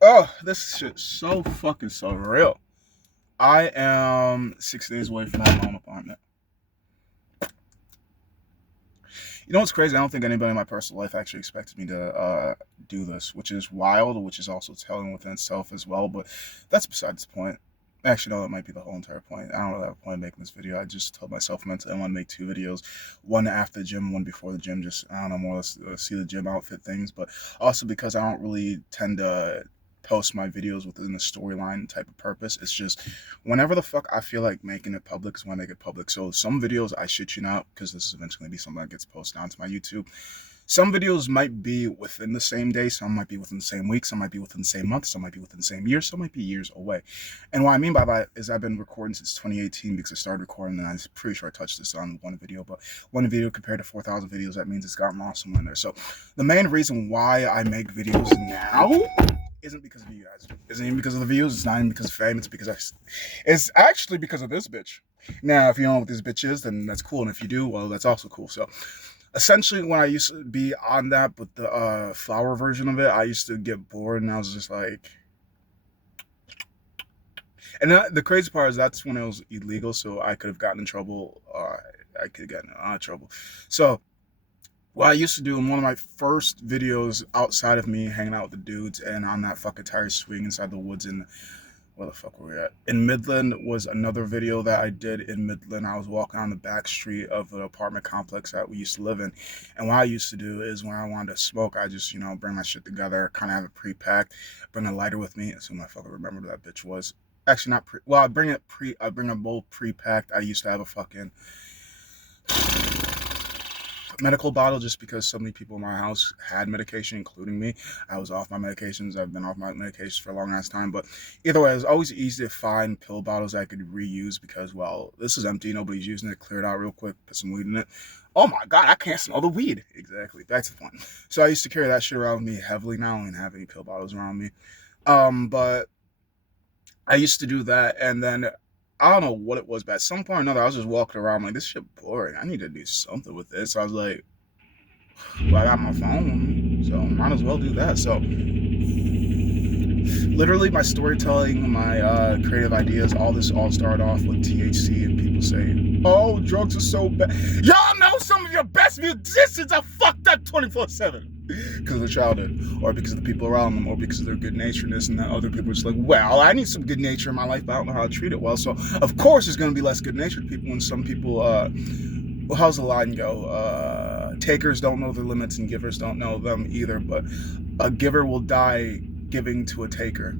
Oh, this shit's so fucking surreal. I am 6 days away from having my own apartment. You know what's crazy? I don't think anybody in my personal life actually expected me to do this, which is wild, which is also telling within itself as well. But that's besides the point. Actually, no, that might be the whole entire point. I don't really have a point in making this video. I just told myself mentally I want to make two videos, one after the gym, one before the gym. Just I don't know, more or less see the gym outfit things, but also because I don't really tend to post my videos within the storyline type of purpose. It's just whenever the fuck I feel like making it public is when I make it public. So some videos I shit you not, because this is eventually gonna be something that gets posted onto my YouTube. Some videos might be within the same day, some might be within the same week, some might be within the same month, some might be within the same year, some might be years away. And what I mean by that is I've been recording since 2018 because I started recording and I'm pretty sure I touched this on one video, but one video compared to 4,000 videos, that means it's gotten lost somewhere in there. So the main reason why I make videos now isn't because of you guys. Isn't even because of the views. It's not even because of fame. It's actually because of this bitch. Now, if you don't know what this bitch is, then that's cool. And if you do, well, that's also cool. So essentially when I used to be on that, but the flower version of it, I used to get bored and I was just like, and the crazy part is that's when it was illegal, so I could have gotten in trouble. I could have gotten in a lot of trouble. So what I used to do in one of my first videos outside of me hanging out with the dudes and on that fucking tire swing inside the woods in where the fuck were we at? In Midland was another video that I did in Midland. I was walking on the back street of the apartment complex that we used to live in. And what I used to do is when I wanted to smoke, I just, bring my shit together, kind of have it pre-packed, bring a lighter with me. Assume I fucking remember what that bitch was. Actually, not pre. Well, I bring a bowl pre-packed. I used to have a fucking medical bottle just because so many people in my house had medication, including me. I was off my medications. I've been off my medications for a long ass time. But either way, it was always easy to find pill bottles I could reuse because, well, this is empty. Nobody's using it. Clear it out real quick. Put some weed in it. Oh my God, I can't smell the weed. Exactly. That's the point. So I used to carry that shit around with me heavily now and have any pill bottles around me. But I used to do that, and then I don't know what it was, but at some point or another, I was just walking around like this shit boring. I need to do something with this. So I was like, well, I got my phone, so might as well do that. So literally, my storytelling, my creative ideas, all this all started off with THC, and people say, "Oh, drugs are so bad." Y'all know some of your best musicians are fucked up 24/7 because of their childhood, or because of the people around them, or because of their good naturedness, and then other people are just like, "Well, I need some good nature in my life, but I don't know how to treat it well." So of course, there's going to be less good natured people, and some people. Well, how's the line go? Takers don't know their limits, and givers don't know them either. But a giver will die giving to a taker.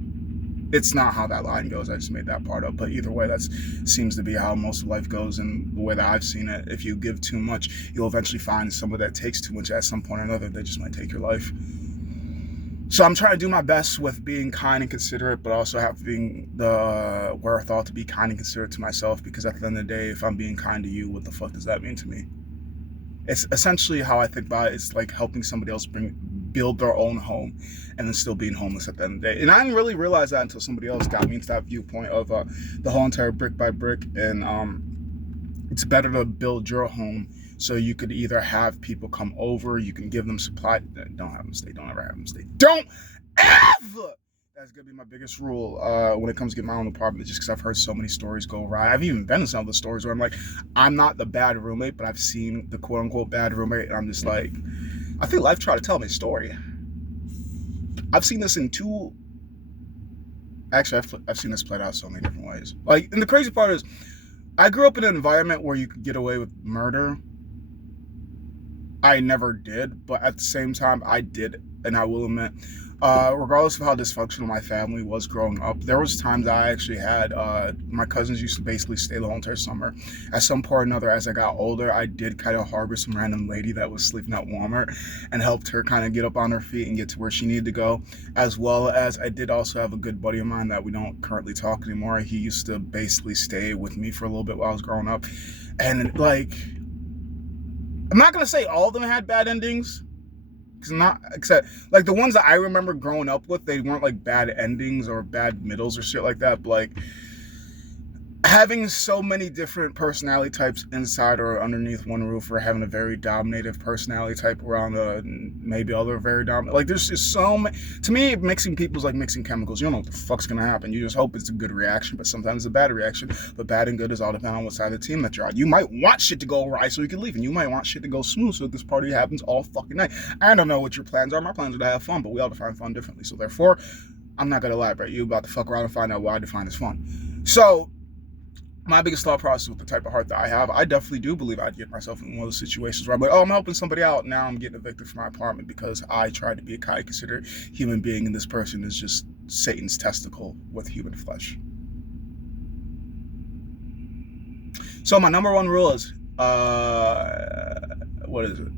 It's not how that line goes. I just made that part up. But either way, that seems to be how most of life goes. And the way that I've seen it, if you give too much, you'll eventually find someone that takes too much at some point or another. They just might take your life. So I'm trying to do my best with being kind and considerate, but also having the wherewithal to be kind and considerate to myself. Because at the end of the day, if I'm being kind to you, what the fuck does that mean to me? It's essentially how I think about it. It's like helping somebody else build their own home and then still being homeless at the end of the day. And I didn't really realize that until somebody else got me into that viewpoint of the whole entire brick by brick. And it's better to build your home so you could either have people come over, you can give them supply. Don't have them stay. Don't ever have them stay. Don't ever. That's gonna be my biggest rule when it comes to getting my own apartment, just because I've heard so many stories go awry. I've even been in some of the stories where I'm like, I'm not the bad roommate, but I've seen the quote unquote bad roommate, and I'm just like, I think life tried to tell me a story. I've seen this in two. Actually, I've seen this played out so many different ways. Like, and the crazy part is, I grew up in an environment where you could get away with murder. I never did, but at the same time, I did, and I will admit, regardless of how dysfunctional my family was growing up, there was times I actually had my cousins used to basically stay the whole entire summer. At some point or another, as I got older, I did kind of harbor some random lady that was sleeping at Walmart and helped her kind of get up on her feet and get to where she needed to go. As well as I did also have a good buddy of mine that we don't currently talk anymore. He used to basically stay with me for a little bit while I was growing up, and like I'm not gonna say all of them had bad endings, because not except like the ones that I remember growing up with, they weren't like bad endings or bad middles or shit like that. But like having so many different personality types inside or underneath one roof, or having a very dominative personality type around maybe other very dominant, like there's just so many. To me, mixing people's like mixing chemicals. You don't know what the fuck's gonna happen. You just hope it's a good reaction, but sometimes it's a bad reaction. But bad and good is all dependent on what side of the team that you're on. You might want shit to go right so you can leave, and you might want shit to go smooth so this party happens all fucking night. I don't know what your plans are. My plans are to have fun, but we all define fun differently. So therefore, I'm not gonna elaborate. You about to fuck around and find out what I define as fun. So my biggest thought process with the type of heart that I have, I definitely do believe I'd get myself in one of those situations where I'm like, oh, I'm helping somebody out. Now I'm getting evicted from my apartment because I tried to be a kind, considerate human being, and this person is just Satan's testicle with human flesh. So my number one rule is, what is it?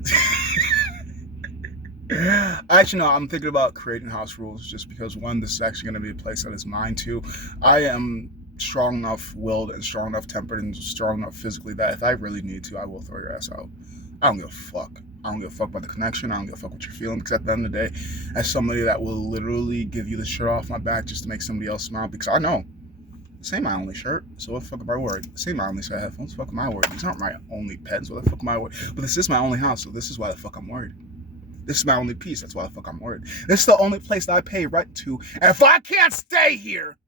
Actually, no, I'm thinking about creating house rules just because, one, this is actually going to be a place that is mine. Two, I am strong enough willed and strong enough tempered and strong enough physically that if I really need to, I will throw your ass out. I don't give a fuck. I don't give a fuck about the connection. I don't give a fuck what you're feeling, because at the end of the day, as somebody that will literally give you the shirt off my back just to make somebody else smile, because I know this ain't my only shirt, so what the fuck am I worried? This ain't my only set of headphones, what the fuck am I worried? These aren't my only pens, what the fuck am I worried? But this is my only house, so this is why the fuck I'm worried. This is my only piece, that's why the fuck I'm worried. This is the only place that I pay rent to, and if I can't stay here,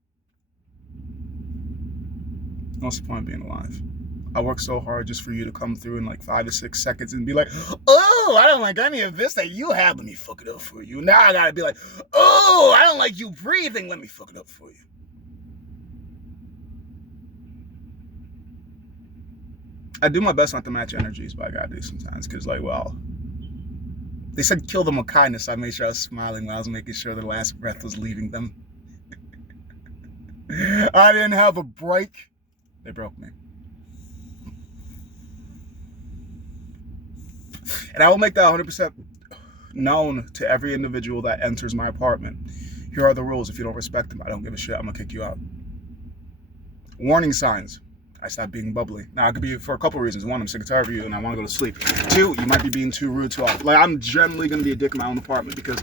what's the point of being alive? I work so hard just for you to come through in like 5 to 6 seconds and be like, oh, I don't like any of this that you have, let me fuck it up for you. Now I gotta be like, oh, I don't like you breathing, let me fuck it up for you. I do my best not to match energies, but I gotta do sometimes, because like, well, they said kill them with kindness. I made sure I was smiling while I was making sure the last breath was leaving them. I didn't have a break. They broke me. And I will make that 100% known to every individual that enters my apartment. Here are the rules. If you don't respect them, I don't give a shit. I'm going to kick you out. Warning signs. I stopped being bubbly. Now, it could be for a couple reasons. One, I'm sick and tired of you and I want to go to sleep. Two, you might be being too rude to all. Like, I'm generally going to be a dick in my own apartment because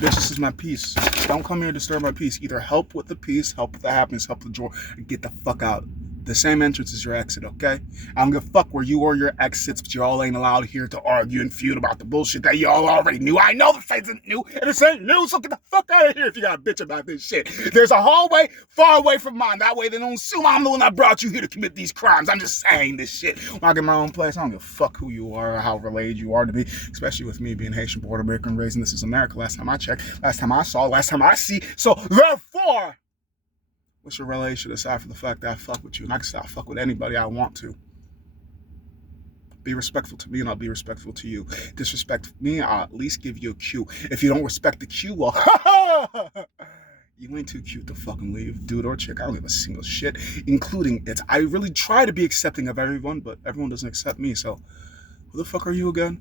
this is my peace. Don't come here to disturb my peace. Either help with the peace, help with the happiness, help with the joy, and get the fuck out. The same entrance as your exit, okay? I don't give a fuck where you or your ex sits, but you all ain't allowed here to argue and feud about the bullshit that you all already knew. I know this isn't new, and this ain't new, so get the fuck out of here if you got a bitch about this shit. There's a hallway far away from mine. That way they don't assume I'm the one that brought you here to commit these crimes. I'm just saying this shit. When I get my own place, I don't give a fuck who you are or how related you are to me, especially with me being Haitian, Puerto Rican, raised in This Is America. Last time I checked, last time I saw, last time I see. So therefore, what's your relation aside from the fact that I fuck with you and I can stop fuck with anybody I want to? Be respectful to me and I'll be respectful to you. Disrespect me, I'll at least give you a cue. If you don't respect the cue, well, you ain't too cute to fucking leave, dude or chick. I don't give a single shit, including it. I really try to be accepting of everyone, but everyone doesn't accept me, so who the fuck are you again?